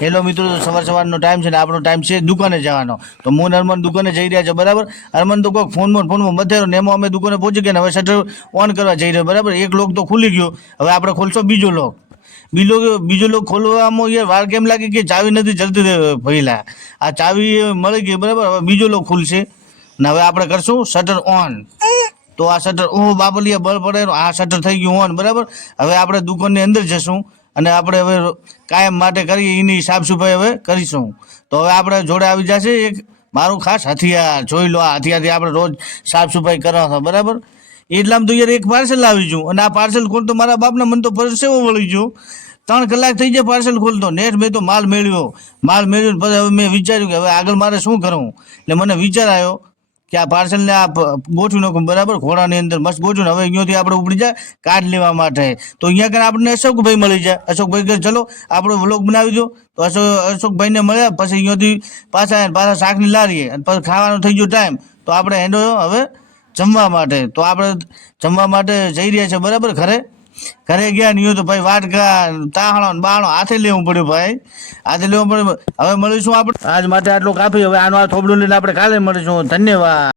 Hello મિત્રો, સવારનો time છે ને આપણો ટાઈમ છે દુકાને જવાનો. તો હું ને અરમાન દુકાને જઈ રહ્યા છે, બરાબર. અરમાન તો કોઈ ફોનમાં બધેરો ને એમાં અમે દુકાને પહોંચી ગયા ને હવે શટર ઓન કરવા જઈ રહ્યો, બરાબર. એક લોક તો ખુલી ગયો, હવે આપણે ખોલશો બીજો લોક. બીજો લોક ખોલવામાં યાર વાર કેમ લાગી કે ચાવી નથી જલ્દી પહેલા. આ ચાવી મળી ગઈ, બરાબર. હવે બીજો લોક ખુલશે ને હવે આપણે કરશું શટર ઓન. તો આ શટર બાબલિયા બળ પડે, આ શટર થઈ ગયું ઓન, બરાબર. હવે આપણે દુકાનની અંદર જશું અને આપણે હવે કાયમ માટે કરી એની સાફ સફાઈ હવે કરીશું. તો હવે આપણે જોડે આવી જશે એક મારું ખાસ હથિયાર. જોઈ લો, આ હથિયારથી આપણે રોજ સાફ સફાઈ કરવા છો, બરાબર. એટલામાં તો યાર એક પાર્સલ આવી ગયું અને આ પાર્સલ ખોલતો મારા બાપના મને તો પરસેવો મળી ગયો. 3 કલાક થઈ જાય પાર્સલ ખોલતો. નેટ મેં તો માલ મેળવ્યો પછી હવે મેં વિચાર્યું કે હવે આગળ મારે શું કરવું. એટલે મને વિચાર આવ્યો કે આ પાર્સલને આ ગોઠવી નાખું, બરાબર. ઘોડાની અંદર મસ્ત ગોઠવું. હવે અહીંયાથી આપણે ઉપડી જાય કાર્ડ લેવા માટે. તો અહીંયા કને આપણને અશોકભાઈ મળી જાય. અશોકભાઈ કે ચલો આપણો વ્લોગ બનાવી દો. તો અશોકભાઈને મળ્યા પછી અહીંયાથી પાછા શાકની લારીએ અને પછી ખાવાનો થઈ ગયો ટાઈમ. તો આપણે હેડો હવે જમવા માટે. તો આપણે જમવા માટે જઈ રહ્યા છે, બરાબર. ઘરે ગયા નહીં તો ભાઈ વાટકા તાહણો ને બાણો હાથે લેવું પડ્યું ભાઈ, હાથે લેવું પડ્યું. હવે મળીશું આપણે આજ માટે આટલું કાપી. હવે આનું આ થોબડું લઈને આપણે કાલે મળીશું. ધન્યવાદ.